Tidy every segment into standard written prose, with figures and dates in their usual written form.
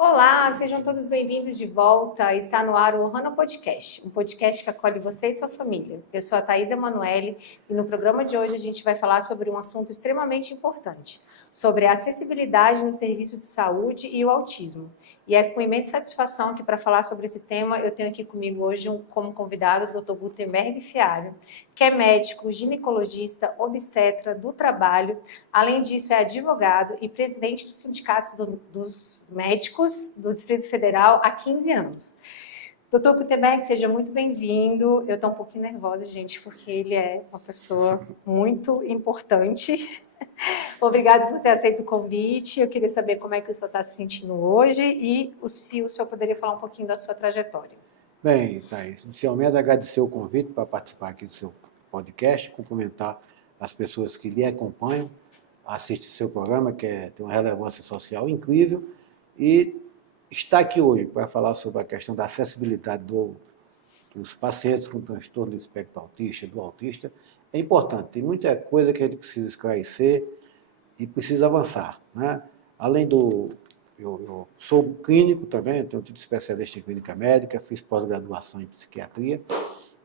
Olá, sejam todos bem-vindos de volta. Está no ar o Ohana Podcast, um podcast que acolhe você e sua família. Eu sou a Thaís Emanuele e no programa de hoje a gente vai falar sobre um assunto extremamente importante, sobre a acessibilidade no serviço de saúde e o autismo. E é com imensa satisfação que, para falar sobre esse tema, eu tenho aqui comigo hoje como convidado o Dr. Gutenberg Fialho, que é médico, ginecologista, obstetra do trabalho. Além disso, é advogado e presidente do Sindicato dos Médicos do Distrito Federal há 15 anos. Doutor Gutenberg, seja muito bem-vindo. Eu estou um pouquinho nervosa, gente, porque ele é uma pessoa muito importante. Obrigado por ter aceito o convite. Eu queria saber como é que o senhor está se sentindo hoje e se o senhor poderia falar um pouquinho da sua trajetória. Bem, Thaís, inicialmente agradecer o convite para participar aqui do seu podcast, cumprimentar as pessoas que lhe acompanham, assistem o seu programa, que tem uma relevância social incrível, e estar aqui hoje para falar sobre a questão da acessibilidade dos pacientes com transtorno do espectro autista, do autista, é importante. Tem muita coisa que a gente precisa esclarecer e precisa avançar, né? Além do... Eu sou clínico também, tenho título de especialista em clínica médica, fiz pós-graduação em psiquiatria,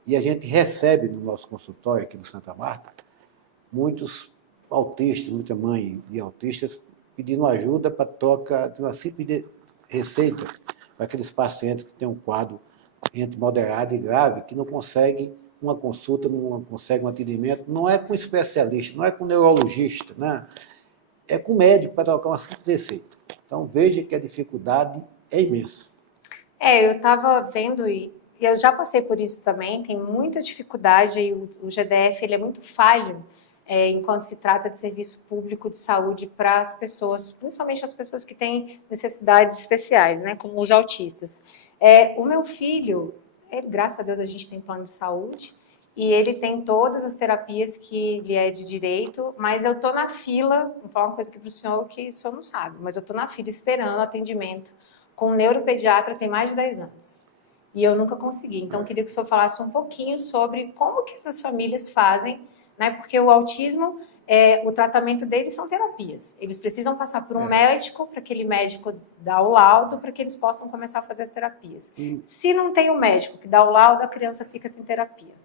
e a gente recebe no nosso consultório aqui no Santa Marta muitos autistas, muita mãe de autistas, pedindo ajuda para troca de uma simples receita para aqueles pacientes que têm um quadro entre moderado e grave, que não conseguem uma consulta, não conseguem um atendimento, não é com especialista, não é com neurologista, né? É com médico para trocar uma simples receita. Então, veja que a dificuldade é imensa. Eu estava vendo e eu já passei por isso também, tem muita dificuldade, e o GDF ele é muito falho enquanto se trata de serviço público de saúde para as pessoas, principalmente as pessoas que têm necessidades especiais, né, como os autistas. O meu filho, graças a Deus a gente tem plano de saúde, e ele tem todas as terapias que lhe é de direito, mas eu estou na fila, vou falar uma coisa aqui para o senhor que o senhor não sabe, mas eu estou na fila esperando atendimento com um neuropediatra tem mais de 10 anos. E eu nunca consegui. Então, eu queria que o senhor falasse um pouquinho sobre como que essas famílias fazem, né? Porque o autismo, o tratamento deles são terapias. Eles precisam passar por um médico, para aquele médico dar o laudo, para que eles possam começar a fazer as terapias. Se não tem um médico que dá o laudo, a criança fica sem terapia.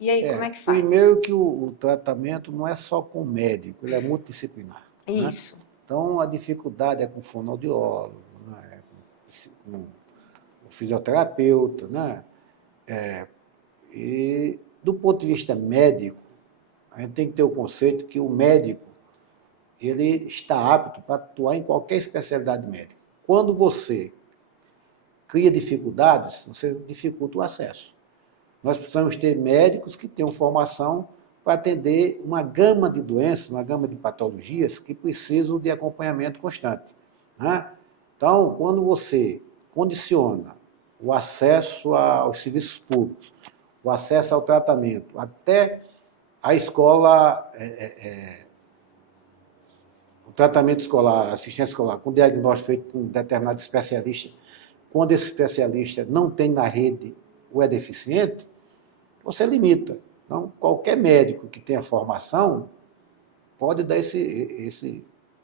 E aí, como é que faz? Primeiro que o tratamento não é só com o médico, ele é multidisciplinar. Isso. Né? Então, a dificuldade é com o fonoaudiólogo, né? Com o fisioterapeuta, né? E do ponto de vista médico, a gente tem que ter o conceito que o médico ele está apto para atuar em qualquer especialidade médica. Quando você cria dificuldades, você dificulta o acesso. Nós precisamos ter médicos que tenham formação para atender uma gama de doenças, uma gama de patologias que precisam de acompanhamento constante. Né? Então, quando você condiciona o acesso aos serviços públicos, o acesso ao tratamento, até a escola, o tratamento escolar, a assistência escolar, com diagnóstico feito por um determinado especialista, quando esse especialista não tem na rede ou é deficiente, você limita. Então, qualquer médico que tenha formação pode dar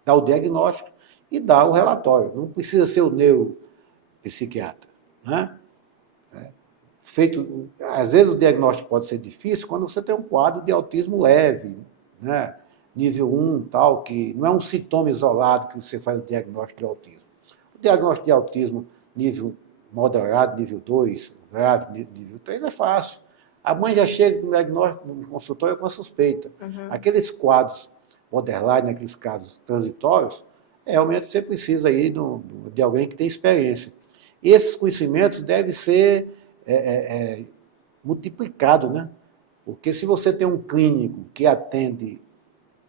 dar o diagnóstico e dar o relatório. Não precisa ser o neuropsiquiatra. Né? Às vezes o diagnóstico pode ser difícil quando você tem um quadro de autismo leve, né? Nível 1, tal, que não é um sintoma isolado que você faz o diagnóstico de autismo. O diagnóstico de autismo nível moderado, nível 2, grave, nível 3, é fácil. A mãe já chega com o diagnóstico no consultório com a suspeita. Aqueles quadros borderline, aqueles casos transitórios, realmente você precisa aí de alguém que tem experiência. E esses conhecimentos devem ser multiplicados, né? Porque se você tem um clínico que atende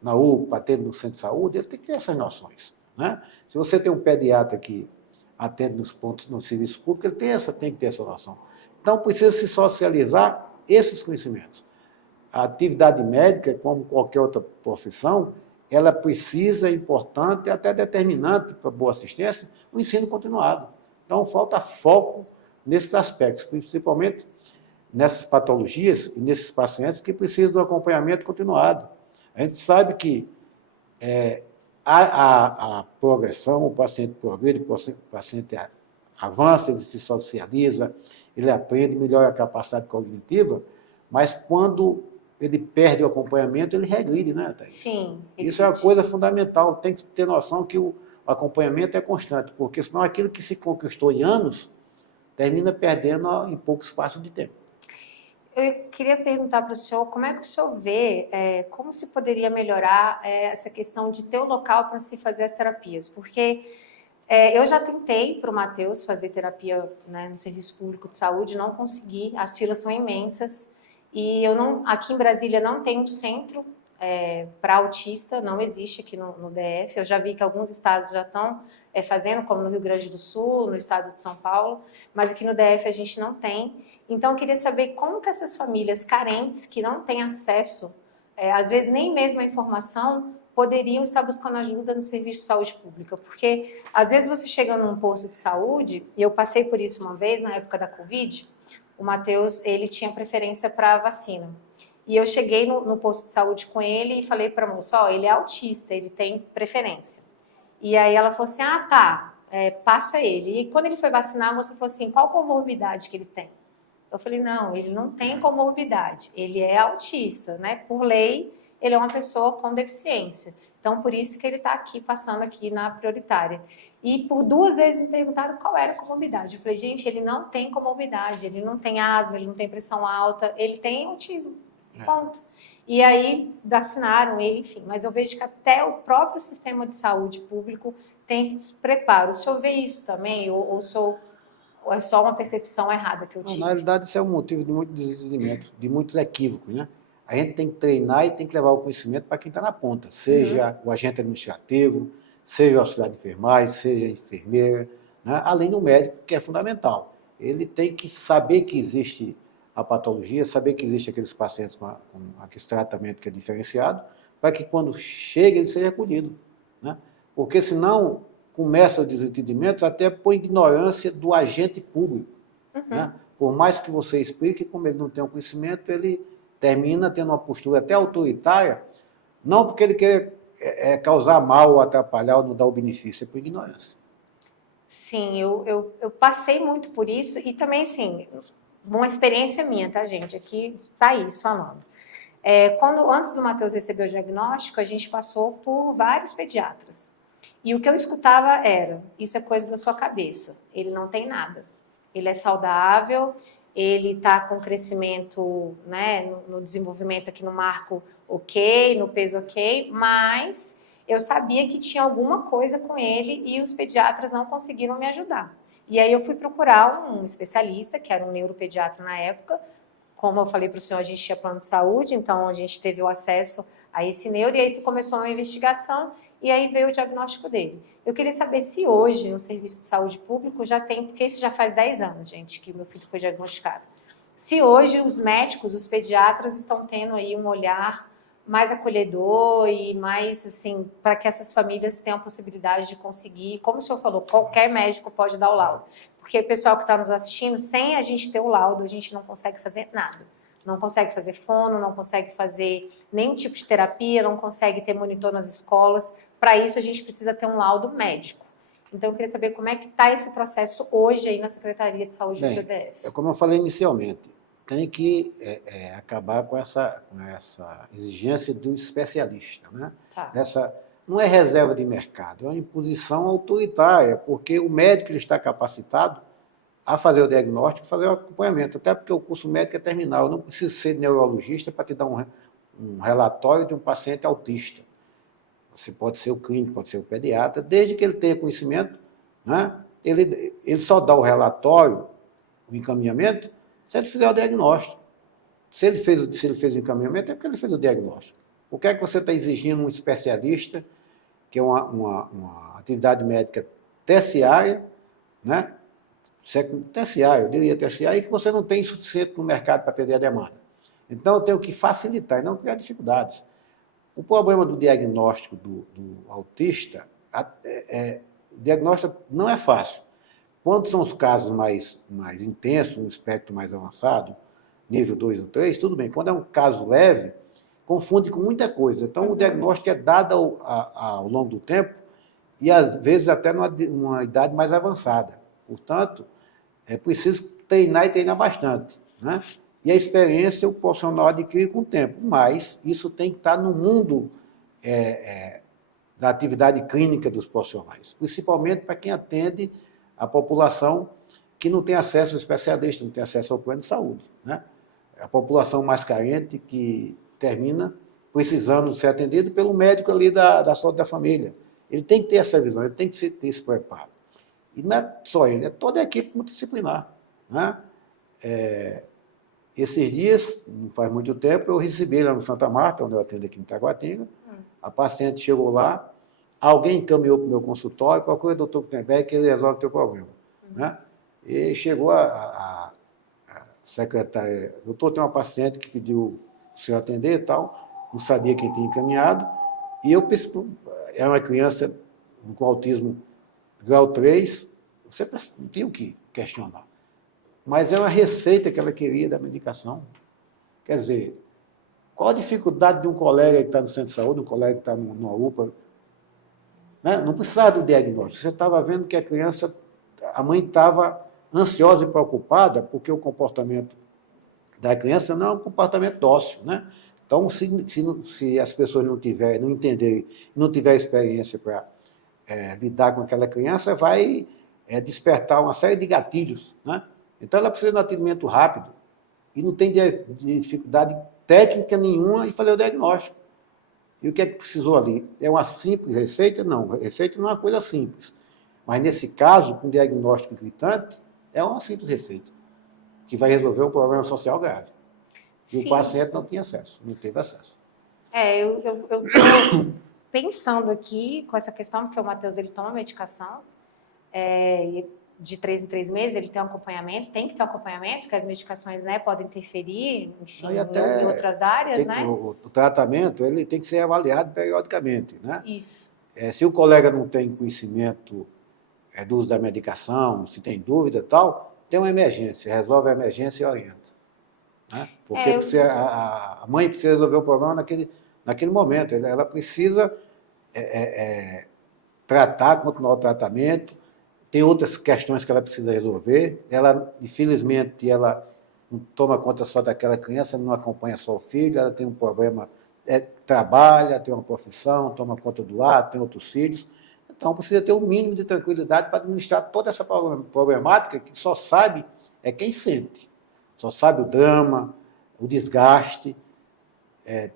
na UPA, atende no centro de saúde, ele tem que ter essas noções. Né? Se você tem um pediatra que atende nos serviços públicos, ele tem que ter essa noção. Então, precisa se socializar esses conhecimentos. A atividade médica, como qualquer outra profissão, ela precisa, é importante, até determinante para boa assistência, o ensino continuado. Então, falta foco nesses aspectos, principalmente nessas patologias e nesses pacientes que precisam do acompanhamento continuado. A gente sabe que a progressão, o paciente progride, o paciente avança, ele se socializa, ele aprende, melhora a capacidade cognitiva, mas quando ele perde o acompanhamento, ele regride, né, Thaís? Sim. Isso é uma coisa fundamental, tem que ter noção que o acompanhamento é constante, porque senão aquilo que se conquistou em anos, termina perdendo em pouco espaço de tempo. Eu queria perguntar para o senhor como é que o senhor vê, como se poderia melhorar essa questão de ter o local para se fazer as terapias, porque eu já tentei para o Matheus fazer terapia, né, no serviço público de saúde, não consegui, as filas são imensas, e aqui em Brasília não tem um centro para autista, não existe aqui no DF, eu já vi que alguns estados já estão fazendo, como no Rio Grande do Sul, no estado de São Paulo, mas aqui no DF a gente não tem. Então, eu queria saber como que essas famílias carentes, que não têm acesso, às vezes nem mesmo a informação, poderiam estar buscando ajuda no serviço de saúde pública. Porque, às vezes, você chega num posto de saúde, e eu passei por isso uma vez, na época da Covid, o Matheus, ele tinha preferência para vacina. E eu cheguei no posto de saúde com ele e falei para a moça, ele é autista, ele tem preferência. E aí ela falou assim, tá, passa ele. E quando ele foi vacinar, a moça falou assim, qual comorbidade que ele tem? Eu falei, não, ele não tem comorbidade, ele é autista, né? Por lei, ele é uma pessoa com deficiência. Então, por isso que ele está aqui, passando aqui na prioritária. E por 2 vezes me perguntaram qual era a comorbidade. Eu falei, gente, ele não tem comorbidade, ele não tem asma, ele não tem pressão alta, ele tem autismo, ponto. E aí, vacinaram ele, enfim. Mas eu vejo que até o próprio sistema de saúde público tem esse preparo. O senhor vê isso também? Ou é só uma percepção errada que eu tive? Na realidade, isso é um motivo de muito desentendimento, de muitos equívocos, né? A gente tem que treinar e tem que levar o conhecimento para quem está na ponta, seja o agente administrativo, seja o auxiliar de enfermagem, seja a enfermeira, né? Além do médico, que é fundamental. Ele tem que saber que existe a patologia, saber que existe aqueles pacientes com aquele tratamento que é diferenciado, para que quando chega ele seja acolhido, né? Porque senão começa o desentendimento até por ignorância do agente público. Né? Por mais que você explique, como ele não tem o conhecimento, ele termina tendo uma postura até autoritária, não porque ele quer causar mal ou atrapalhar ou não dar o benefício, é por ignorância. Sim, eu passei muito por isso e também, assim, uma experiência minha, tá, gente? Aqui está isso falando. Antes do Matheus receber o diagnóstico, a gente passou por vários pediatras. E o que eu escutava era, isso é coisa da sua cabeça, ele não tem nada. Ele é saudável, ele está com crescimento, né, no desenvolvimento aqui no marco ok, no peso ok, mas eu sabia que tinha alguma coisa com ele e os pediatras não conseguiram me ajudar. E aí eu fui procurar um especialista, que era um neuropediatra na época. Como eu falei para o senhor, a gente tinha plano de saúde, então a gente teve o acesso a esse neuro, e aí se começou uma investigação, e aí veio o diagnóstico dele. Eu queria saber se hoje, no serviço de saúde público, já tem, porque isso já faz 10 anos, gente, que meu filho foi diagnosticado. Se hoje os médicos, os pediatras estão tendo aí um olhar mais acolhedor e mais, assim, para que essas famílias tenham a possibilidade de conseguir, como o senhor falou, qualquer médico pode dar o laudo. Porque o pessoal que está nos assistindo, sem a gente ter o laudo, a gente não consegue fazer nada. Não consegue fazer fono, não consegue fazer nenhum tipo de terapia, não consegue ter monitor nas escolas. Para isso, a gente precisa ter um laudo médico. Então, eu queria saber como é que está esse processo hoje aí na Secretaria de Saúde do GDF. Como eu falei inicialmente, tem que acabar com essa exigência do especialista. Né? Tá. Não é reserva de mercado, é uma imposição autoritária, porque o médico ele está capacitado a fazer o diagnóstico e fazer o acompanhamento, até porque o curso médico é terminal, eu não preciso ser neurologista para te dar um relatório de um paciente autista. Você pode ser o clínico, pode ser o pediatra, desde que ele tenha conhecimento, né? Ele só dá o relatório, o encaminhamento, se ele fizer o diagnóstico. Se ele fez o encaminhamento, é porque ele fez o diagnóstico. O que é que você está exigindo um especialista, que é uma atividade médica terciária, né? Terciária, eu diria terciária, e que você não tem suficiente no mercado para atender a demanda. Então, eu tenho que facilitar e não criar dificuldades. O problema do diagnóstico do autista, o diagnóstico não é fácil. Quando são os casos mais intensos, um espectro mais avançado, nível 2 ou 3, tudo bem. Quando é um caso leve, confunde com muita coisa. Então, o diagnóstico é dado ao longo do tempo e, às vezes, até numa idade mais avançada. Portanto, é preciso treinar e treinar bastante, né? E a experiência o profissional adquire com o tempo, mas isso tem que estar no mundo da atividade clínica dos profissionais, principalmente para quem atende a população que não tem acesso ao especialista, não tem acesso ao plano de saúde, né? A população mais carente que termina precisando ser atendido pelo médico ali da saúde da família. Ele tem que ter essa visão, ele tem que ter esse preparo. E não é só ele, é toda a equipe multidisciplinar, né? Esses dias, não faz muito tempo, eu recebi lá no Santa Marta, onde eu atendo aqui em Taguatinga, a paciente chegou lá, alguém encaminhou para o meu consultório, procura o doutor Gutenberg que ele resolve o teu problema, né? E chegou a secretária, doutor, tem uma paciente que pediu o senhor atender e tal, não sabia quem tinha encaminhado, e eu pensei, era uma criança com autismo grau 3, você não tinha o que questionar. Mas é uma receita que ela queria da medicação. Quer dizer, qual a dificuldade de um colega que está no centro de saúde, um colega que está numa UPA, né? Não precisava do diagnóstico. Você estava vendo que a criança, a mãe estava ansiosa e preocupada porque o comportamento da criança não é um comportamento dócil, né? Então, se as pessoas não entenderem, não tiverem experiência para lidar com aquela criança, vai despertar uma série de gatilhos, né? Então, ela precisa de um atendimento rápido e não tem dificuldade técnica nenhuma em fazer o diagnóstico. E o que é que precisou ali? É uma simples receita? Não, receita não é uma coisa simples. Mas, nesse caso, com diagnóstico gritante, é uma simples receita, que vai resolver um problema social grave. E o paciente não tinha acesso, não teve acesso. Eu estou pensando aqui com essa questão, porque o Matheus ele toma medicação, de 3 em 3 meses, ele tem um acompanhamento, tem que ter um acompanhamento, porque as medicações, né, podem interferir, enfim, em outras áreas, né? O tratamento ele tem que ser avaliado periodicamente, né? Isso. Se o colega não tem conhecimento do uso da medicação, se tem dúvida e tal, tem uma emergência, resolve a emergência e orienta, né? Porque a mãe precisa resolver o problema naquele momento, ela precisa continuar o tratamento. Tem outras questões que ela precisa resolver. Ela, infelizmente, ela não toma conta só daquela criança, não acompanha só o filho, ela tem um problema, trabalha, tem uma profissão, toma conta do lar, tem outros filhos. Então, precisa ter um mínimo de tranquilidade para administrar toda essa problemática que só sabe quem sente. Só sabe o drama, o desgaste. É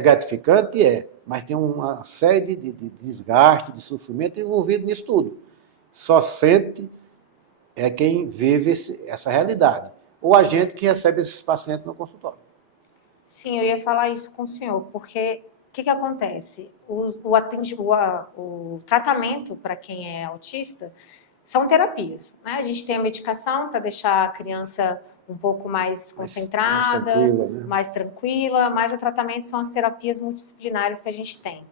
gratificante? Mas tem uma série de desgaste, de sofrimento envolvido nisso tudo. Só sente quem vive essa realidade. Ou a gente que recebe esses pacientes no consultório. Sim, eu ia falar isso com o senhor, porque o que acontece? O tratamento para quem é autista são terapias, né? A gente tem a medicação para deixar a criança um pouco mais concentrada, mais tranquila, mas o tratamento são as terapias multidisciplinares que a gente tem.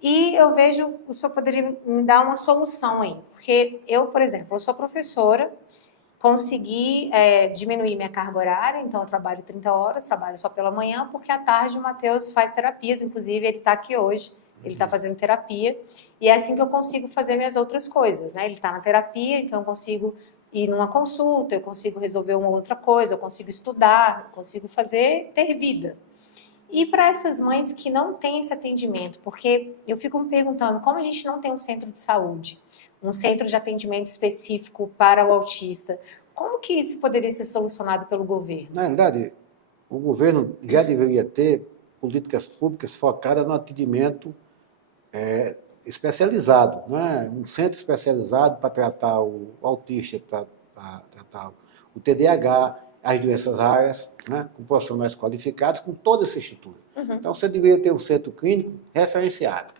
E eu vejo, o senhor poderia me dar uma solução aí, porque eu, por exemplo, eu sou professora, consegui diminuir minha carga horária, então eu trabalho 30 horas, trabalho só pela manhã, porque à tarde o Matheus faz terapias, inclusive ele está aqui hoje, ele está fazendo terapia, e é assim que eu consigo fazer minhas outras coisas, né? Ele está na terapia, então eu consigo ir numa consulta, eu consigo resolver uma outra coisa, eu consigo estudar, eu consigo ter vida. E para essas mães que não têm esse atendimento, porque eu fico me perguntando, como a gente não tem um centro de saúde, um centro de atendimento específico para o autista, como que isso poderia ser solucionado pelo governo? Na verdade, o governo já deveria ter políticas públicas focadas no atendimento especializado, né? Um centro especializado para tratar o autista, para tratar o TDAH, as doenças raras, né? Com profissionais qualificados, com toda essa estrutura. Então, você deveria ter um centro clínico referenciado.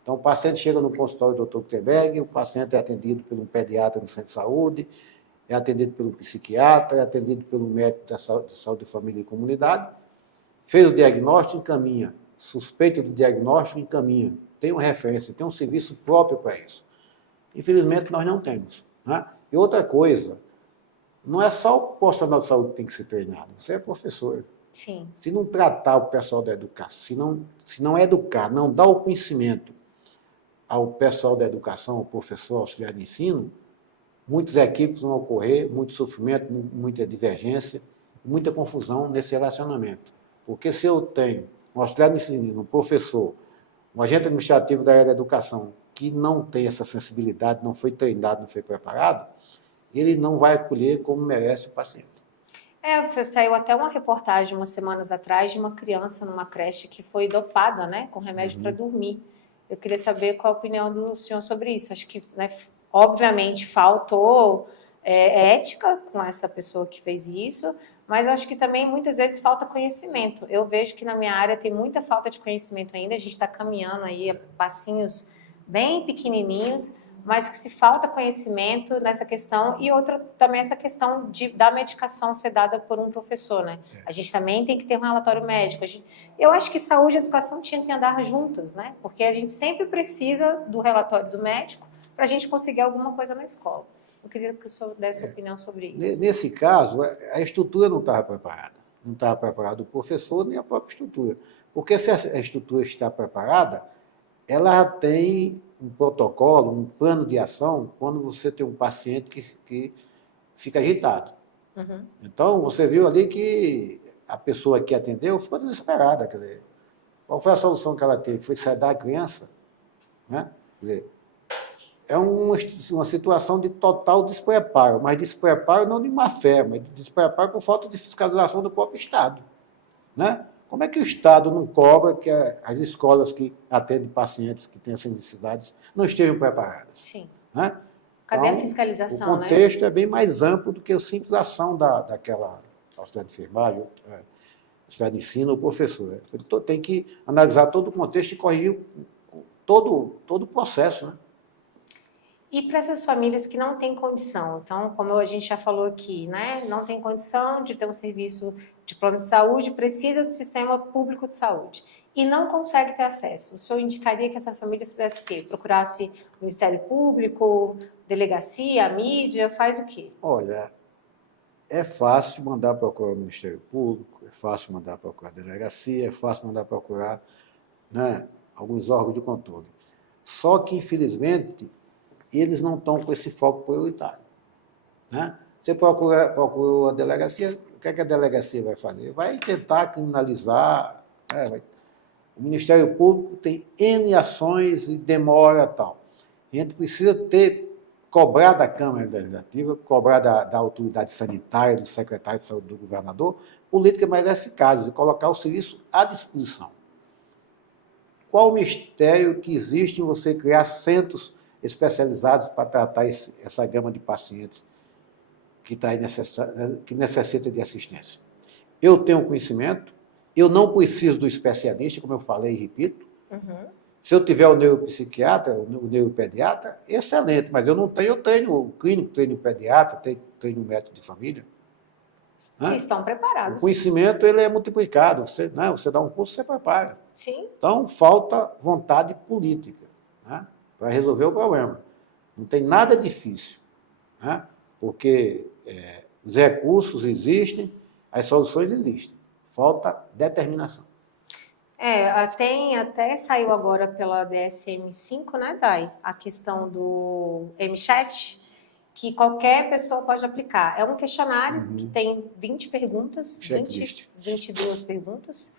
Então, o paciente chega no consultório do Dr. Gutenberg, o paciente é atendido por um pediatra no centro de saúde, é atendido pelo psiquiatra, é atendido pelo médico de saúde de família e comunidade, fez o diagnóstico, encaminha. Suspeita do diagnóstico, encaminha. Tem uma referência, tem um serviço próprio para isso. Infelizmente, nós não temos, né? E outra coisa, não é só o profissional de saúde que tem que ser treinado, você é professor. Sim. Se não tratar o pessoal da educação, se não educar, não dar o conhecimento ao pessoal da educação, ao professor auxiliar de ensino, muitos equívocos vão ocorrer, muito sofrimento, muita divergência, muita confusão nesse relacionamento. Porque se eu tenho um auxiliar de ensino, um professor, um agente administrativo da área da educação, que não tem essa sensibilidade, não foi treinado, não foi preparado, ele não vai acolher como merece o paciente. Saiu até uma reportagem umas semanas atrás de uma criança numa creche que foi dopada, né, com remédio para dormir. Eu queria saber qual a opinião do senhor sobre isso. Acho que, né, obviamente, faltou ética com essa pessoa que fez isso, mas acho que também muitas vezes falta conhecimento. Eu vejo que na minha área tem muita falta de conhecimento ainda. A gente está caminhando aí a passinhos bem pequenininhos, mas que se falta conhecimento nessa questão, e outra também essa questão da medicação ser dada por um professor, né? A gente também tem que ter um relatório médico. Eu acho que saúde e educação tinham que andar juntas, né? Porque a gente sempre precisa do relatório do médico para a gente conseguir alguma coisa na escola. Eu queria que o senhor desse opinião sobre isso. Nesse caso, a estrutura não estava preparada. Não estava preparado o professor nem a própria estrutura. Porque se a estrutura está preparada, ela tem um protocolo, um plano de ação quando você tem um paciente que fica agitado. Uhum. Então, você viu ali que a pessoa que atendeu ficou desesperada. Quer dizer, qual foi a solução que ela teve? Foi sedar a criança? Né? Quer dizer, é uma situação de total despreparo, mas despreparo não de má fé, mas de despreparo por falta de fiscalização do próprio Estado. Né? Como é que o Estado não cobra que as escolas que atendem pacientes que têm essas necessidades não estejam preparadas? Sim. Né? Cadê Então, a fiscalização, o contexto é bem mais amplo do que a simples ação daquela auxiliar de enfermagem, auxiliar de ensino ou professor. Tem que analisar todo o contexto e corrigir todo o processo. Né? E para essas famílias que não têm condição, então, como a gente já falou aqui, né, não tem condição de ter um serviço de plano de saúde, precisa do sistema público de saúde e não consegue ter acesso, o senhor indicaria que essa família fizesse o quê? Procurasse o Ministério Público, delegacia, a mídia, faz o quê? Olha, é fácil mandar procurar o Ministério Público, é fácil mandar procurar a delegacia, é fácil mandar procurar, né, alguns órgãos de controle. Só que, infelizmente, eles não estão com esse foco prioritário. Né? Você procura a delegacia, o que é que a delegacia vai fazer? Vai tentar criminalizar. O Ministério Público tem N ações e demora tal. A gente precisa cobrar da Câmara Legislativa, cobrar da autoridade sanitária, do secretário de saúde, do governador, políticas mais eficazes e colocar o serviço à disposição. Qual o mistério que existe em você criar centros especializados para tratar essa gama de pacientes que necessita de assistência? Eu tenho conhecimento, eu não preciso do especialista, como eu falei e repito. Uhum. Se eu tiver o neuropsiquiatra, o neuropediatra, excelente, mas eu não tenho, eu treino o clínico, treino o pediatra, treino o médico de família. Que estão preparados. O conhecimento ele é multiplicado, você dá um curso, você prepara. Sim. Então, falta vontade política, né, para resolver o problema. Não tem nada difícil, né, porque os recursos existem, as soluções existem. Falta determinação. Até saiu agora pela DSM-5, né, Dai? A questão do MChat, que qualquer pessoa pode aplicar. É um questionário que tem 20 perguntas, 22 perguntas.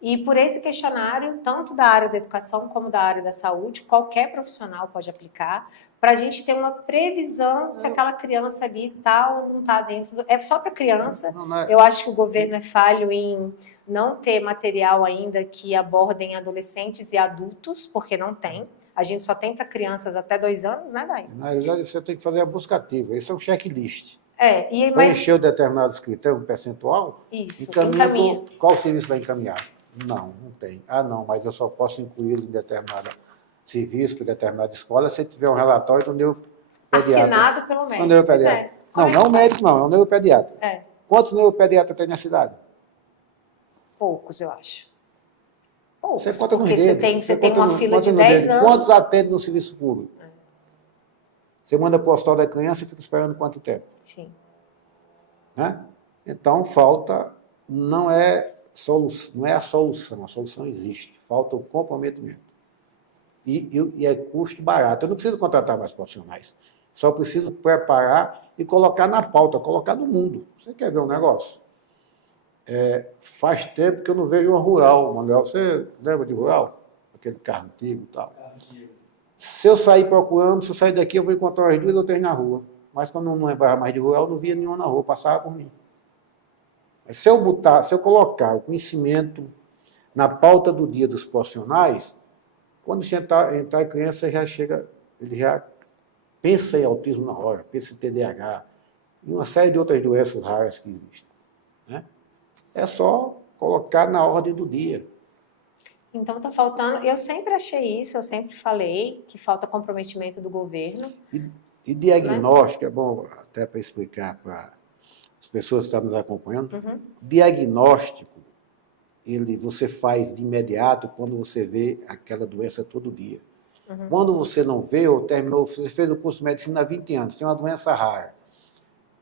E por esse questionário, tanto da área da educação como da área da saúde, qualquer profissional pode aplicar, para a gente ter uma previsão se aquela criança ali está ou não está dentro. É só para criança. Eu acho que o governo é falho em não ter material ainda que abordem adolescentes e adultos, porque não tem. A gente só tem para crianças até 2 anos, né, Dai? Na realidade, você tem que fazer a busca ativa. Esse é um checklist. Mas... Preencheu determinados critérios, um percentual, isso, encaminha. Qual serviço vai encaminhar? Não tem. Não, mas eu só posso incluí-lo em determinado serviço, para determinada escola, se tiver um relatório do neuropediatra. Assinado pelo médico. Neuropediatra. Não o médico não, é o neuropediatra. Quantos neuropediatras tem na cidade? Poucos, eu acho. Poucos, você conta porque você tem uma fila de 10 anos. Quantos atendem no serviço público? Você manda para o hospital da criança e fica esperando quanto tempo? Sim. Né? Então, falta, não é não é a solução existe, falta o comprometimento. E é custo barato. Eu não preciso contratar mais profissionais, só preciso preparar e colocar na pauta, colocar no mundo. Você quer ver um negócio? Faz tempo que eu não vejo uma rural, Manuel. Você lembra de rural? Aquele carro antigo e tal. Se eu sair procurando, se eu sair daqui, eu vou encontrar as 2 ou 3 na rua. Mas quando eu não lembrava mais de rural, eu não via nenhuma na rua, passava por mim. Mas se eu colocar o conhecimento na pauta do dia dos profissionais, quando entrar criança, ele já pensa em autismo na hora, pensa em TDAH, e uma série de outras doenças raras que existem. Né? É só colocar na ordem do dia. Então está faltando, eu sempre achei isso, eu sempre falei que falta comprometimento do governo. E diagnóstico, né? É bom até para explicar para as pessoas que estão nos acompanhando, diagnóstico, você faz de imediato quando você vê aquela doença todo dia. Quando você não vê, ou você fez o curso de medicina há 20 anos, tem uma doença rara,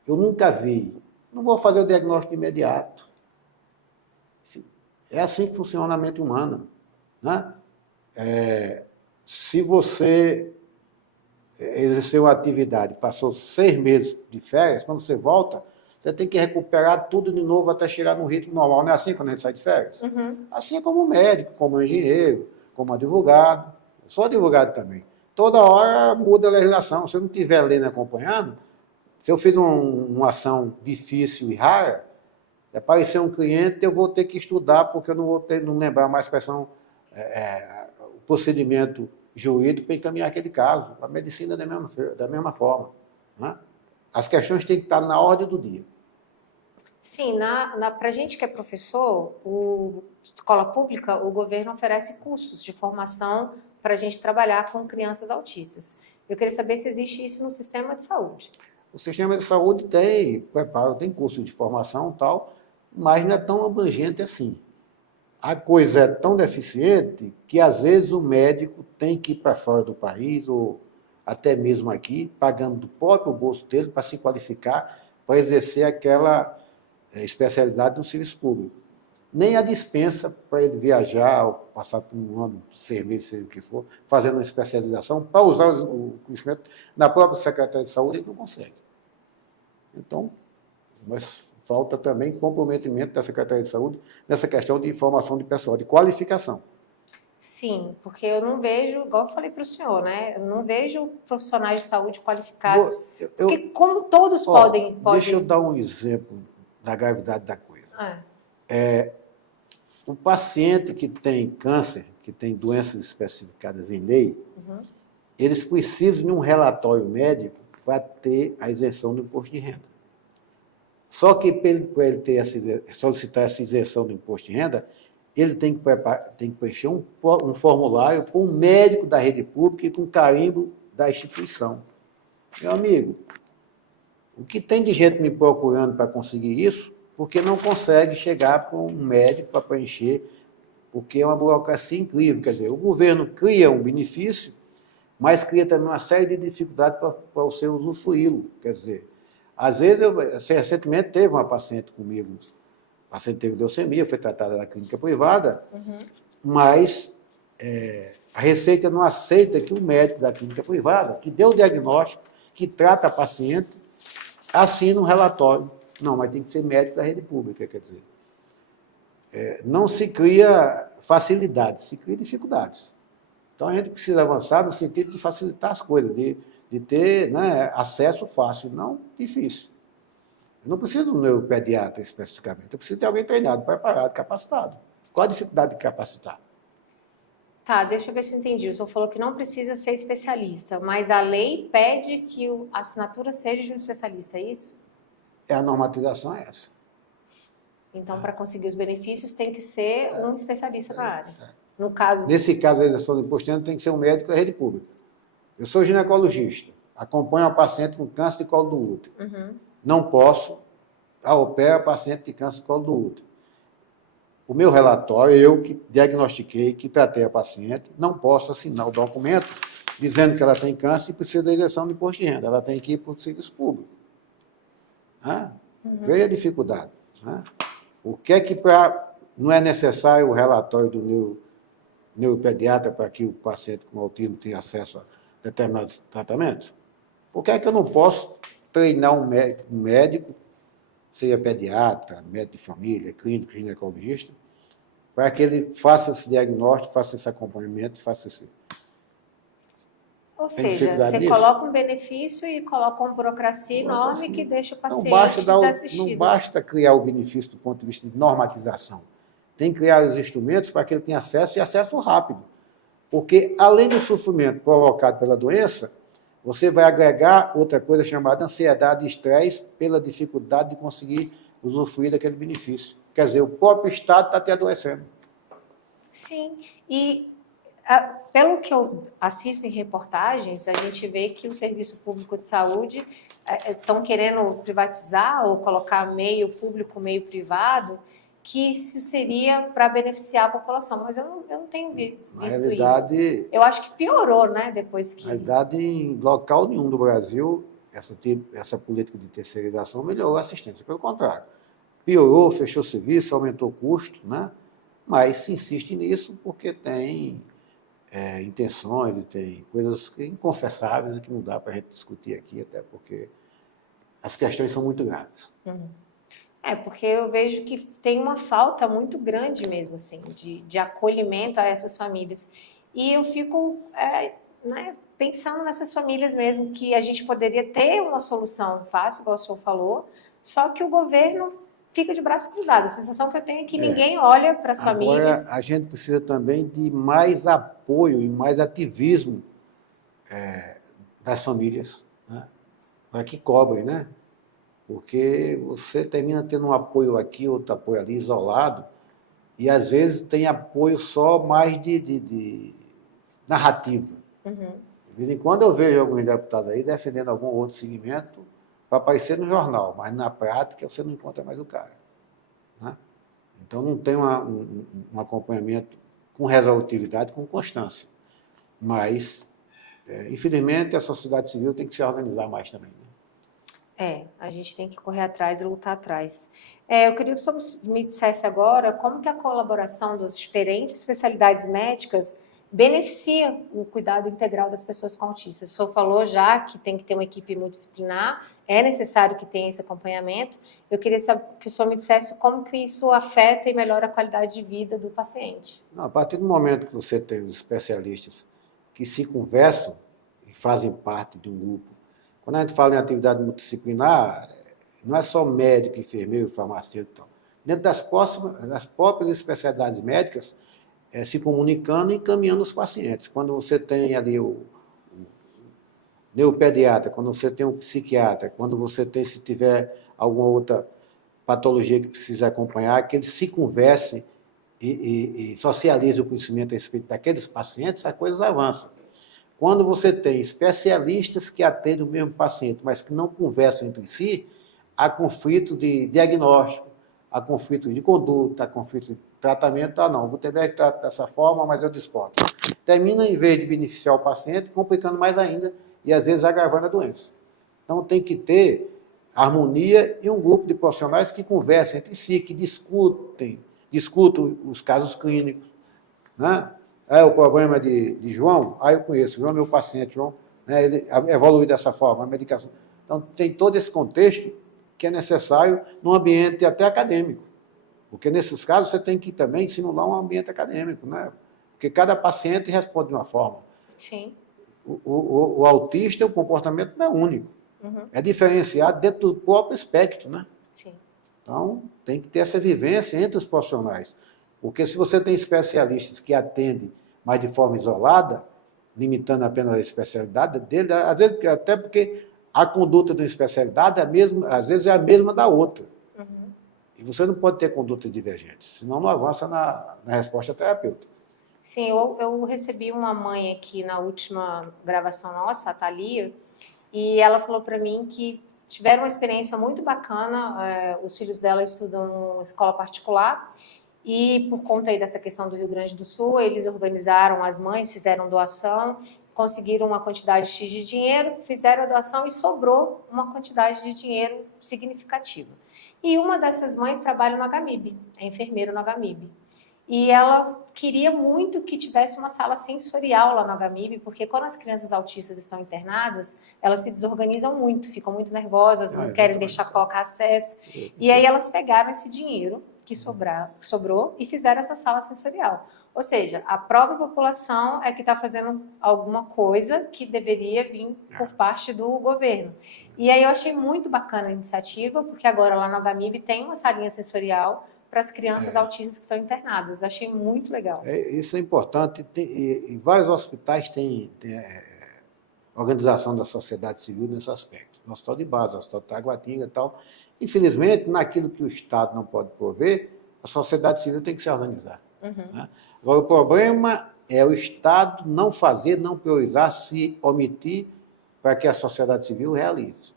eu nunca vi, não vou fazer o diagnóstico de imediato. É assim que funciona a mente humana. Né? Se você exerceu uma atividade, passou 6 meses de férias, quando você volta, você tem que recuperar tudo de novo até chegar no ritmo normal. Não é assim quando a gente sai de férias? Assim é como médico, como engenheiro, como advogado. Eu sou advogado também. Toda hora muda a legislação. Se eu não estiver lendo e acompanhando, se eu fiz uma ação difícil e rara, aparecer um cliente, eu vou ter que estudar, porque eu não lembrar mais quais são o procedimento jurídico para encaminhar aquele caso. A medicina da mesma forma. Né? As questões têm que estar na ordem do dia. Sim, para a gente que é professor, escola pública, o governo oferece cursos de formação para a gente trabalhar com crianças autistas. Eu queria saber se existe isso no sistema de saúde. O sistema de saúde tem curso de formação e tal, mas não é tão abrangente assim. A coisa é tão deficiente que, às vezes, o médico tem que ir para fora do país, ou até mesmo aqui, pagando do próprio bolso dele para se qualificar, para exercer aquela especialidade no serviço público. Nem a dispensa para ele viajar, ou passar por um ano, 6 meses, seja o que for, fazendo uma especialização, para usar o conhecimento na própria Secretaria de Saúde, ele não consegue. Então, mas falta também comprometimento da Secretaria de Saúde nessa questão de formação de pessoal, de qualificação. Sim, porque eu não vejo, igual eu falei para o senhor, né? Eu não vejo profissionais de saúde qualificados. Porque como todos podem... Deixa eu dar um exemplo da gravidade da coisa. O paciente que tem câncer, que tem doenças especificadas em lei, eles precisam de um relatório médico para ter a isenção do imposto de renda. Só que para ele solicitar essa isenção do imposto de renda, ele tem que preencher um formulário com um médico da rede pública e com carimbo da instituição. Meu amigo, o que tem de gente me procurando para conseguir isso, porque não consegue chegar para um médico para preencher, porque é uma burocracia incrível. Quer dizer, o governo cria um benefício, mas cria também uma série de dificuldades para você usufruí-lo. Quer dizer, às vezes, recentemente teve uma paciente comigo, a paciente teve leucemia, foi tratada na clínica privada, mas a Receita não aceita que o médico da clínica privada, que deu o diagnóstico, que trata a paciente, assine um relatório. Não, mas tem que ser médico da rede pública, quer dizer. Não se cria facilidades, se cria dificuldades. Então, a gente precisa avançar no sentido de facilitar as coisas, de ter, né, acesso fácil, não difícil. Eu não preciso do meu pediatra especificamente, eu preciso de alguém treinado, preparado, capacitado. Qual a dificuldade de capacitar? Tá, deixa eu ver se eu entendi. O senhor falou que não precisa ser especialista, mas a lei pede que a assinatura seja de um especialista, é isso? A normatização é essa. Então, para conseguir os benefícios, tem que ser um especialista na área. No caso... Nesse caso, a isenção do imposto de renda tem que ser um médico da rede pública. Eu sou ginecologista, acompanho uma paciente com câncer de colo do útero. Não posso operar a paciente de câncer de colo do útero. O meu relatório, eu que diagnostiquei, que tratei a paciente, não posso assinar o documento dizendo que ela tem câncer e precisa da isenção do imposto de renda. Ela tem que ir para o serviço público. Veja a dificuldade. O que é que, para Não é necessário o relatório do neuropediatra para que o paciente com autismo tenha acesso a determinados tratamentos? Por que é que eu não posso treinar um médico, seja pediatra, médico de família, clínico, ginecologista, para que ele faça esse diagnóstico, faça esse acompanhamento, faça esse... Ou Tem seja, dificuldade você nisso? coloca um benefício e coloca uma burocracia enorme que deixa o Não paciente não desassistido. basta criar o benefício do ponto de vista de normatização. Tem que criar os instrumentos para que ele tenha acesso e acesso rápido. Porque, além do sofrimento provocado pela doença, você vai agregar outra coisa chamada ansiedade e estresse pela dificuldade de conseguir usufruir daquele benefício. Quer dizer, o próprio Estado está te adoecendo. Sim, e pelo que eu assisto em reportagens, a gente vê que o Serviço Público de Saúde estão querendo privatizar ou colocar meio público, meio privado, que isso seria para beneficiar a população, mas eu não tenho visto isso. Eu acho que piorou, né, depois que... Na realidade, em local nenhum do Brasil, essa política de terceirização melhorou a assistência. Pelo contrário, piorou, fechou serviço, aumentou o custo, né? Mas se insiste nisso porque tem intenções, tem coisas inconfessáveis e que não dá para a gente discutir aqui, até porque as questões são muito graves. Porque eu vejo que tem uma falta muito grande mesmo, assim, de acolhimento a essas famílias. E eu fico né, pensando nessas famílias mesmo, que a gente poderia ter uma solução fácil, igual o senhor falou, só que o governo fica de braços cruzados. A sensação que eu tenho é que ninguém olha para as famílias. Agora, a gente precisa também de mais apoio e mais ativismo das famílias, né? Para que cobrem, né? Porque você termina tendo um apoio aqui, outro apoio ali, isolado, e às vezes tem apoio só mais de narrativa. De vez em quando eu vejo alguns deputados aí defendendo algum outro segmento para aparecer no jornal, mas na prática você não encontra mais o cara, né? Então não tem um acompanhamento com resolutividade, com constância. Mas, infelizmente, a sociedade civil tem que se organizar mais também, né? A gente tem que correr atrás e lutar atrás. Eu queria que o senhor me dissesse agora como que a colaboração das diferentes especialidades médicas beneficia o cuidado integral das pessoas com autismo. O senhor falou já que tem que ter uma equipe multidisciplinar, é necessário que tenha esse acompanhamento. Eu queria saber que o senhor me dissesse como que isso afeta e melhora a qualidade de vida do paciente. Não, a partir do momento que você tem os especialistas que se conversam e fazem parte de um grupo, quando a gente fala em atividade multidisciplinar, não é só médico, enfermeiro, farmacêutico. Dentro das próprias especialidades médicas, se comunicando e encaminhando os pacientes. Quando você tem ali o neuropediatra, quando você tem um psiquiatra, quando você tem, se tiver alguma outra patologia que precisa acompanhar, que eles se conversem e socializem o conhecimento a respeito daqueles pacientes, a coisa avança. Quando você tem especialistas que atendem o mesmo paciente, mas que não conversam entre si, há conflitos de diagnóstico, há conflitos de conduta, há conflitos de tratamento. Não, vou ter que tratar dessa forma, mas eu discordo. Termina, em vez de beneficiar o paciente, complicando mais ainda e, às vezes, agravando a doença. Então, tem que ter harmonia e um grupo de profissionais que conversem entre si, que discutam os casos clínicos, né? O problema de João, eu conheço, João é meu paciente, João, né, ele evolui dessa forma, a medicação. Então, tem todo esse contexto que é necessário num ambiente até acadêmico, porque nesses casos você tem que também simular um ambiente acadêmico, né? Porque cada paciente responde de uma forma. Sim. O autista, o comportamento não é único, é diferenciado dentro do próprio espectro, né? Sim. Então, tem que ter essa vivência entre os profissionais, porque se você tem especialistas que atendem mas de forma isolada, limitando apenas a especialidade dele, às vezes, até porque a conduta de uma especialidade às vezes é a mesma da outra. E você não pode ter condutas divergentes, senão não avança na resposta terapêutica. Sim, eu recebi uma mãe aqui na última gravação nossa, a Thalia, e ela falou para mim que tiveram uma experiência muito bacana, os filhos dela estudam em escola particular, e por conta aí dessa questão do Rio Grande do Sul, eles organizaram, as mães fizeram doação, conseguiram uma quantidade X de dinheiro, fizeram a doação e sobrou uma quantidade de dinheiro significativa. E uma dessas mães trabalha no HMIB, é enfermeira no HMIB. E ela queria muito que tivesse uma sala sensorial lá no HMIB, porque quando as crianças autistas estão internadas, elas se desorganizam muito, ficam muito nervosas, não querem deixar colocar acesso. E aí elas pegaram esse dinheiro que sobrou e fizeram essa sala sensorial. Ou seja, a própria população é que está fazendo alguma coisa que deveria vir por parte do governo. E aí eu achei muito bacana a iniciativa, porque agora lá no HMIB tem uma salinha sensorial para as crianças autistas que estão internadas. Achei muito legal. Isso é importante. Em vários hospitais tem organização da sociedade civil nesse aspecto. No Hospital de Base, no Hospital de Taguatinga e tal. Infelizmente, naquilo que o Estado não pode prover, a sociedade civil tem que se organizar. Né? Agora, o problema é o Estado não fazer, não priorizar, se omitir para que a sociedade civil realize.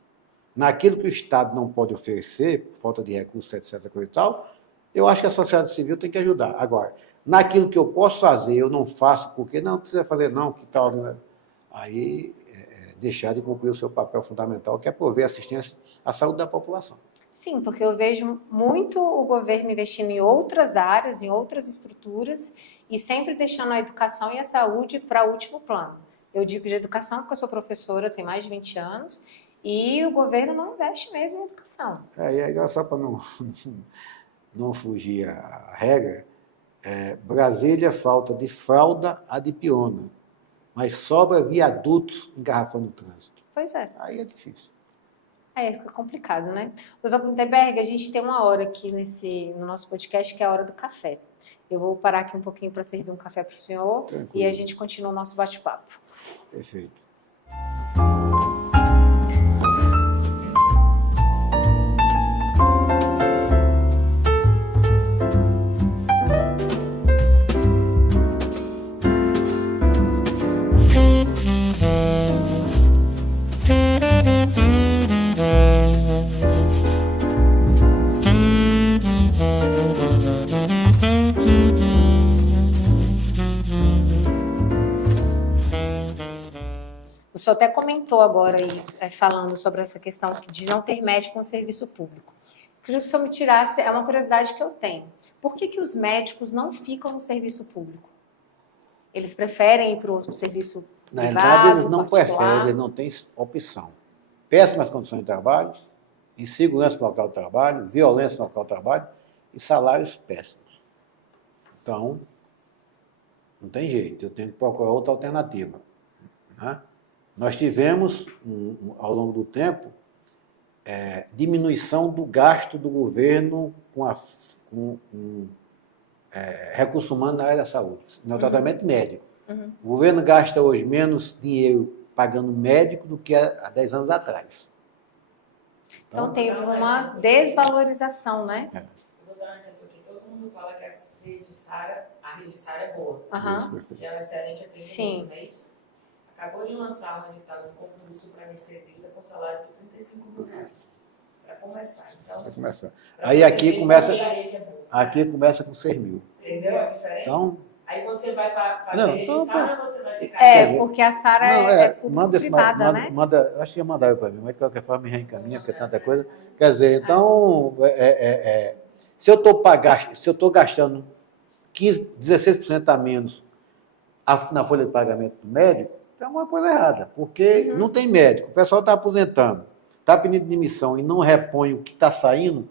Naquilo que o Estado não pode oferecer, por falta de recursos, etc. e tal, eu acho que a sociedade civil tem que ajudar. Agora, naquilo que eu posso fazer, eu não faço, porque não precisa fazer, não, que tal. Né? Aí, deixar de cumprir o seu papel fundamental, que é prover assistência à saúde da população. Sim, porque eu vejo muito o governo investindo em outras áreas, em outras estruturas, e sempre deixando a educação e a saúde para o último plano. Eu digo de educação porque eu sou professora, tenho mais de 20 anos, e o governo não investe mesmo em educação. E aí, só para não fugir à regra, Brasília falta de fralda a de piona, mas sobra viadutos engarrafando o trânsito. Pois é. Aí é difícil. Fica complicado, né? Doutor Gutenberg, a gente tem uma hora aqui no nosso podcast, que é a hora do café. Eu vou parar aqui um pouquinho para servir um café para o senhor. Tranquilo. E a gente continua o nosso bate-papo. Perfeito. O senhor até comentou agora aí, falando sobre essa questão de não ter médico no serviço público. Queria que o senhor me tirasse, é uma curiosidade que eu tenho. Por que os médicos não ficam no serviço público? Eles preferem ir para o serviço privado, na realidade, eles não particular? preferem, eles não têm opção. Péssimas condições de trabalho, insegurança no local de trabalho, violência no local de trabalho e salários péssimos. Então, não tem jeito, eu tenho que procurar outra alternativa. Né? Nós tivemos, ao longo do tempo, diminuição do gasto do governo com recurso humano na área da saúde, no tratamento médico. O governo gasta hoje menos dinheiro pagando médico do que há 10 anos atrás. Então teve uma desvalorização, né? Eu vou dar um exemplo aqui. Todo mundo fala que a rede Sara é boa. Que é um excelente atendimento, Sim. Não é isso? Acabou de lançar um edital de concurso para anestesista com salário de 35 mil reais. Para começar. Então, para começar. Aí aqui começa com 6 mil. Entendeu a diferença? Então, aí você vai para a rede Sara ou você vai ficar... Porque a Sara é privada, né? Acho que ia mandar para mim, mas de qualquer forma me reencaminha, porque é tanta coisa. Quer dizer, então, se eu estou gastando 16% a menos na folha de pagamento do médico, tem alguma coisa errada, porque não tem médico, o pessoal está aposentando, está pedindo demissão e não repõe o que está saindo,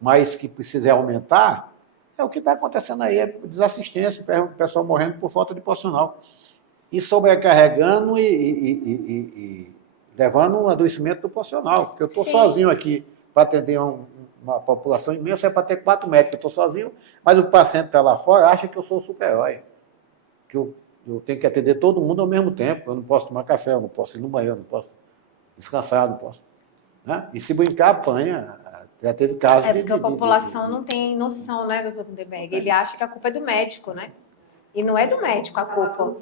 mas que precisa aumentar, é o que está acontecendo aí, é desassistência, o pessoal morrendo por falta de profissional. E sobrecarregando e levando um adoecimento do profissional, porque eu estou sozinho aqui para atender uma população imensa, é para ter 4 médicos, eu estou sozinho, mas o paciente está lá fora, acha que eu sou o super-herói, que eu tenho que atender todo mundo ao mesmo tempo, eu não posso tomar café, eu não posso ir no banheiro, eu não posso descansar, não posso. Né? E se brincar, apanha. Já teve casos porque a população não tem noção, né, doutor Gutenberg? Ele acha que a culpa é do médico, né? E não é do médico a culpa.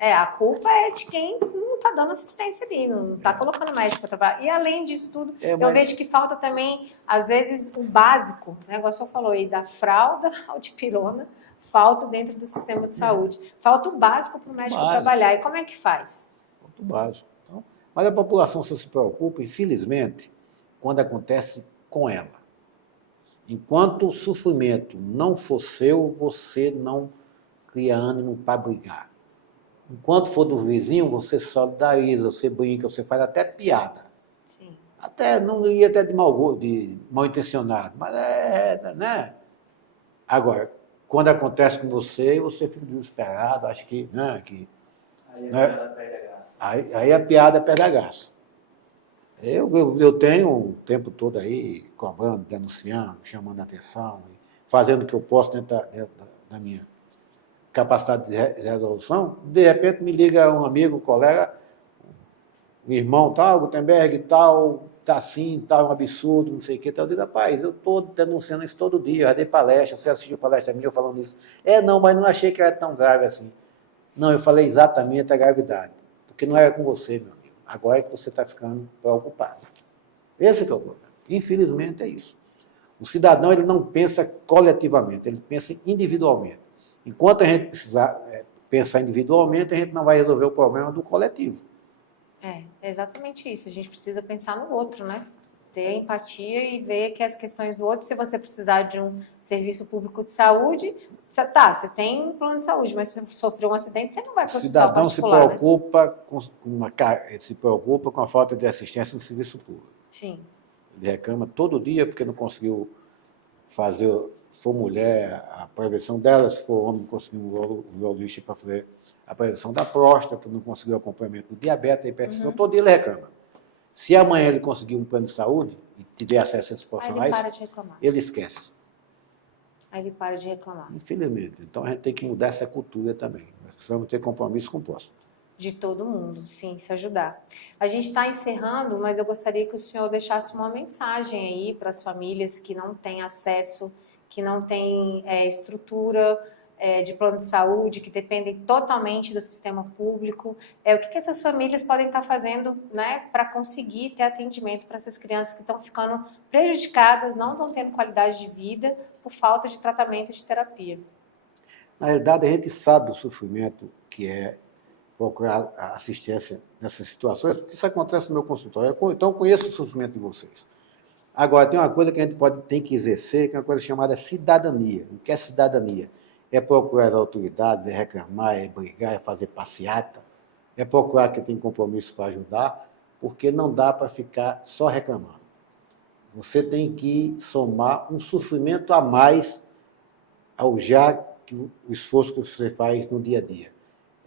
A culpa é de quem não está dando assistência ali, não está colocando o médico para trabalhar. E além disso tudo, eu vejo que falta também, às vezes, o básico, né? Igual o senhor falou aí, da fralda ao dipirona, falta dentro do sistema de saúde. Falta o básico para o médico trabalhar. E como é que faz? Falta o básico. Então, mas a população só se preocupa, infelizmente, quando acontece com ela. Enquanto o sofrimento não for seu, você não cria ânimo para brigar. Enquanto for do vizinho, você solidariza, você brinca, você faz até piada. Sim. Até não ia até de mal intencionado, mas né? Agora, quando acontece com você, você fica desesperado, acho que, né, que Aí a né? piada perde a graça. Aí a piada perde a graça. Eu tenho o tempo todo aí cobrando, denunciando, chamando a atenção, fazendo o que eu posso dentro da minha capacidade de resolução. De repente me liga um amigo, um colega, um irmão tal, Gutenberg tal, tá assim, tá um absurdo, não sei o que. Eu digo, rapaz, eu estou denunciando isso todo dia, eu já dei palestra, você assistiu palestra minha eu falando isso. Não, mas não achei que era tão grave assim. Não, eu falei exatamente a gravidade, porque não era com você, meu amigo. Agora é que você está ficando preocupado. Esse que é o problema. Infelizmente é isso. O cidadão ele não pensa coletivamente, ele pensa individualmente. Enquanto a gente precisar pensar individualmente, a gente não vai resolver o problema do coletivo. É exatamente isso. A gente precisa pensar no outro, né? Ter empatia e ver que as questões do outro, se você precisar de um serviço público de saúde, você tem um plano de saúde, mas se você sofreu um acidente, você não vai O para o hospital cidadão particular, se preocupa com a falta de assistência no serviço público. Sim. Ele reclama todo dia porque não conseguiu fazer, se for mulher, a prevenção dela, se for homem, não conseguiu um urologista para fazer a prevenção da próstata, não conseguiu acompanhamento do diabetes, da hipertensão, todo dia ele reclama. Se amanhã ele conseguir um plano de saúde e tiver acesso a esses profissionais, Aí ele para de reclamar. ele esquece. Aí ele para de reclamar. Infelizmente. Então a gente tem que mudar essa cultura também. Nós precisamos ter compromisso com o próximo. De todo mundo, sim, se ajudar. A gente está encerrando, mas eu gostaria que o senhor deixasse uma mensagem aí para as famílias que não têm acesso, que não têm estrutura de plano de saúde, que dependem totalmente do sistema público. O que essas famílias podem estar fazendo, né, para conseguir ter atendimento para essas crianças que estão ficando prejudicadas, não estão tendo qualidade de vida por falta de tratamento e de terapia. Na realidade, a gente sabe o sofrimento que é procurar assistência nessas situações, porque isso acontece no meu consultório. Então, eu conheço o sofrimento de vocês. Agora, tem uma coisa que a gente tem que exercer, que é uma coisa chamada cidadania. O que é cidadania? É procurar as autoridades, é reclamar, é brigar, é fazer passeata, é procurar quem tem compromisso para ajudar, porque não dá para ficar só reclamando. Você tem que somar um sofrimento a mais ao o esforço que você faz no dia a dia.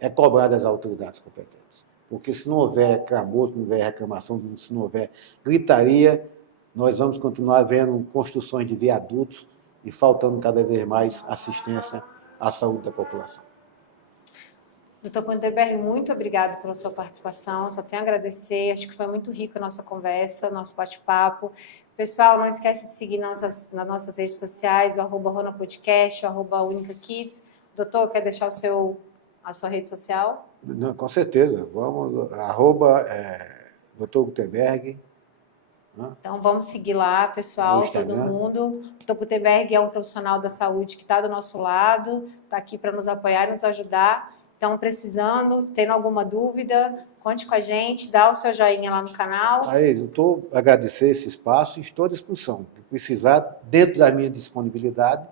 É cobrar das autoridades competentes. Porque se não houver clamor, se não houver reclamação, se não houver gritaria, nós vamos continuar vendo construções de viadutos e faltando cada vez mais assistência à saúde da população. Doutor Gutenberg, muito obrigado pela sua participação, só tenho a agradecer, acho que foi muito rica a nossa conversa, nosso bate-papo. Pessoal, não esquece de seguir nas nossas redes sociais, o @RonaPodcast, o @UnicaKids. Doutor, quer deixar a sua rede social? Não, com certeza, vamos, Dr. Gutenberg. Então, vamos seguir lá, pessoal, todo mundo. O Dr. Gutenberg é um profissional da saúde que está do nosso lado, está aqui para nos apoiar e nos ajudar. Então, precisando, tendo alguma dúvida, conte com a gente, dá o seu joinha lá no canal. Aí, eu estou a agradecer esse espaço e estou à disposição. Se precisar, dentro da minha disponibilidade,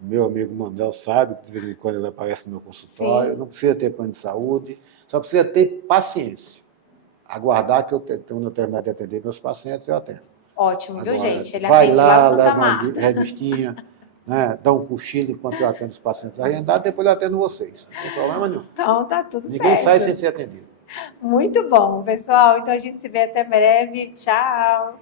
o meu amigo Manuel sabe que de vez em quando ele aparece no meu consultório, não precisa ter plano de saúde, só precisa ter paciência. Aguardar que quando eu terminar de atender meus pacientes, eu atendo. Ótimo, viu, gente? Ele vai atende lá, no Santa leva Marta. uma revistinha, né, dá um cochilo enquanto eu atendo os pacientes agendados, depois eu atendo vocês. Não tem problema nenhum. Então, tá tudo certo. Ninguém sai sem ser atendido. Muito bom, pessoal. Então, a gente se vê até breve. Tchau!